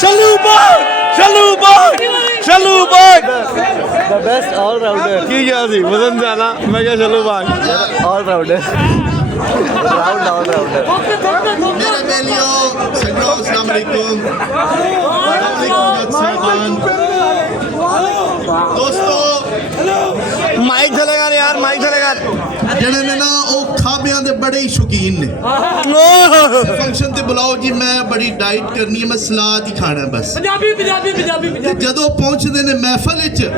शल्लू भाग The best all-rounder. की क्या सी वजन जाना मैं क्या शल्लू भाग All-rounder. All-rounder. मेरे बेलियों सजनों अस्सलाम वालेकुम दोस्तों माइक चलेगा यार माइक चलेगा ਜਿਹੜੇ ਨੇ ਨਾ ਉਹ ਖਾਬਿਆਂ ਦੇ ਬੜੇ ਹੀ ਸ਼ੌਕੀਨ ਨੇ ਫੰਕਸ਼ਨ ਤੇ ਬੁਲਾਓ ਜੀ ਮੈਂ ਬੜੀ ਡਾਈਟ ਕਰਨੀ ਹੈ ਮੈਂ ਸਲਾਦ ਹੀ ਖਾਣਾ ਬਸ ਪੰਜਾਬੀ ਜਦੋਂ ਪਹੁੰਚਦੇ ਨੇ ਮਹਿਫਲ ਵਿੱਚ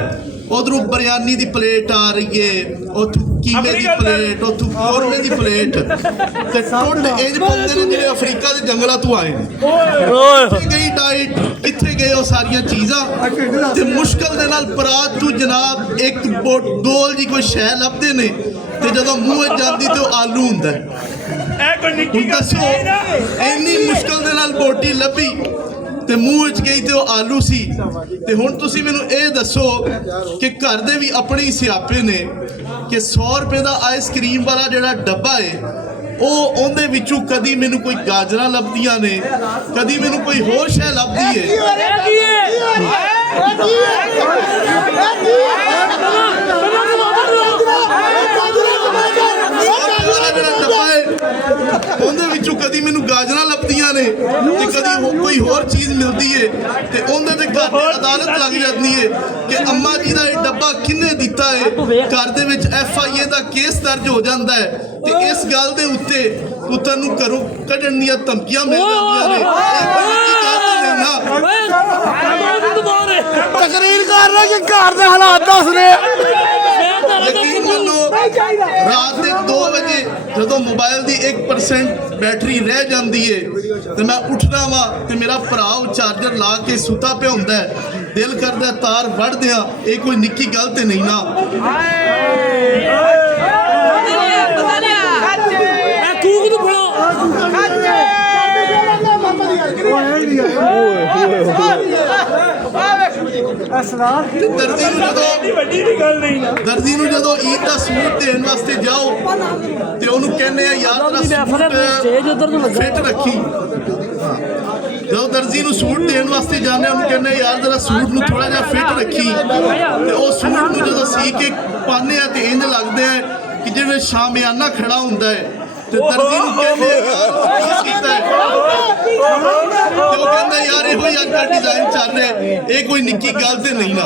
ਉਧਰੋਂ ਬਿਰਿਆਨੀ ਦੀ ਪਲੇਟ ਆ ਰਹੀ ਏ ਉਥੋਂ ਕੀਮੇ ਦੀ ਪਲੇਟ ਉਥੋਂ ਕੋਰਮੇ ਦੀ ਪਲੇਟ ਤੇ ਟੁੱਟ ਇੰਜ ਪਾਉਂਦੇ ਨੇ ਜਿਹੜੇ ਅਫਰੀਕਾ ਦੇ ਜੰਗਲਾਂ ਤੋਂ ਆਏ ਨੇ ਕਿੱਥੇ ਗਈ ਡਾਈਟ ਕਿੱਥੇ ਗਏ ਉਹ ਸਾਰੀਆਂ ਚੀਜ਼ਾਂ ਤੇ ਮੁਸ਼ਕਲ ਦੇ ਨਾਲ ਪਰਾਤ ਤੋਂ ਜਨਾਬ ਇੱਕ ਗੋਲ ਜੀ ਕੋਈ ਸ਼ੈ ਲੱਭਦੇ ਨੇ ਤੇ ਜਦੋਂ ਮੂੰਹ ਵਿੱਚ ਜਾਂਦੀ ਤੇ ਉਹ ਆਲੂ ਹੁੰਦਾ ਹੁਣ ਦੱਸੋ ਇੰਨੀ ਮੁਸ਼ਕਲ ਦੇ ਨਾਲ ਬੋਟੀ ਲੱਭੀ ਤੇ ਮੂੰਹ ਵਿੱਚ ਗਈ ਤੇ ਉਹ ਆਲੂ ਸੀ ਤੇ ਹੁਣ ਤੁਸੀਂ ਮੈਨੂੰ ਇਹ ਦੱਸੋ ਕਿ ਘਰ ਦੇ ਵੀ ਆਪਣੇ ਹੀ ਸਿਆਪੇ ਨੇ ਕਿ 100 ਰੁਪਏ ਦਾ ਆਈਸਕ੍ਰੀਮ ਵਾਲਾ ਜਿਹੜਾ ਡੱਬਾ ਏ ਉਹ ਉਹਦੇ ਵਿੱਚੋਂ ਕਦੀ ਮੈਨੂੰ ਕੋਈ ਗਾਜਰਾਂ ਲੱਭਦੀਆਂ ਨੇ ਕਦੀ ਮੈਨੂੰ ਕੋਈ ਹੋਰ ਸ਼ੈ ਲੱਭਦੀ ਏ ਉਹਦੇ ਵਿੱਚੋਂ ਕਦੀ ਮੈਨੂੰ ਗਾਜਰਾਂ ਲੱਭਦੀਆਂ ਨੇ ਤੇ ਕਦੀ ਕੋਈ ਹੋਰ ਚੀਜ਼ ਮਿਲਦੀ ਏ ਤੇ ਉਹਦੇ ਤੇ ਘਰ ਦੀ ਅਦਾਲਤ ਲੱਗ ਜਾਂਦੀ ਏ ਕਿ ਅੰਮਾ ਜੀ ਦਾ ਇਹ ਡੱਬਾ ਕਿਹਨੇ ਦਿੱਤਾ ਏ ਘਰ ਦੇ ਵਿੱਚ FIA ਦਾ ਕੇਸ ਦਰਜ ਹੋ ਜਾਂਦਾ ਹੈ ਤੇ ਇਸ ਗੱਲ ਦੇ ਉੱਤੇ ਪੁੱਤਰ ਨੂੰ ਘਰੋਂ ਕੱਢਣ ਦੀਆਂ ਧਮਕੀਆਂ ਮਿਲ ਜਾਂਦੀਆਂ ਨੇ तकरीर कर रहे कि घर के हालात दस रहे ਯਕੀਨ ਮੰਨੋ ਰਾਤ ਦੇ 2 ਵਜੇ ਜਦੋਂ ਮੋਬਾਈਲ ਦੀ 1% ਬੈਟਰੀ ਰਹਿ ਜਾਂਦੀ ਏ ਤੇ ਮੈਂ ਉੱਠਦਾ ਵਾਂ ਤੇ ਮੇਰਾ ਭਰਾ ਉਹ ਚਾਰਜਰ ਲਾ ਕੇ ਸੁੱਤਾ ਪਿਆ ਹੁੰਦਾ ਦਿਲ ਕਰਦਾ ਤਾਰ ਵੱਢ ਦਿਆਂ ਇਹ ਕੋਈ ਨਿੱਕੀ ਗੱਲ ਤੇ ਨਹੀਂ ਨਾ ਦਰਜੀ ਨੂੰ ਜਦੋਂ ਈਦ ਦਾ ਸੂਟ ਦੇਣ ਵਾਸਤੇ ਜਾਓ ਤੇ ਉਹਨੂੰ ਕਹਿੰਦੇ ਆ ਯਾਰ ਤੇਰਾ ਸੂਟ ਫਿੱਟ ਰੱਖੀ ਜਦੋਂ ਦਰਜੀ ਨੂੰ ਸੂਟ ਦੇਣ ਵਾਸਤੇ ਜਾਂਦੇ ਉਹਨੂੰ ਕਹਿੰਦੇ ਯਾਰ ਤੇਰਾ ਸੂਟ ਨੂੰ ਥੋੜਾ ਜਿਹਾ ਫਿੱਟ ਰੱਖੀ ਤੇ ਉਹ ਸੂਟ ਨੂੰ ਜਦੋਂ ਸੀ ਕੇ ਪਾਉਂਦੇ ਆ ਤੇ ਇੰਜ ਲੱਗਦਾ ਹੈ ਕਿ ਜਿਵੇਂ ਸ਼ਾਮਿਆਨਾ ਖੜਾ ਹੁੰਦਾ ਹੈ ਤੇ ਦਰਜੀ ਨੂੰ ਕਹਿੰਦੇ ਕੀਤਾ ਤੇ ਉਹ ਕਹਿੰਦਾ ਯਾਰ ਇਹੋ ਹੀ ਅੱਜ ਕੱਲ੍ਹ ਡਿਜ਼ਾਈਨ ਚੱਲ ਰਿਹਾ ਇਹ ਕੋਈ ਨਿੱਕੀ ਗੱਲ ਤੇ ਨਹੀਂ ਨਾ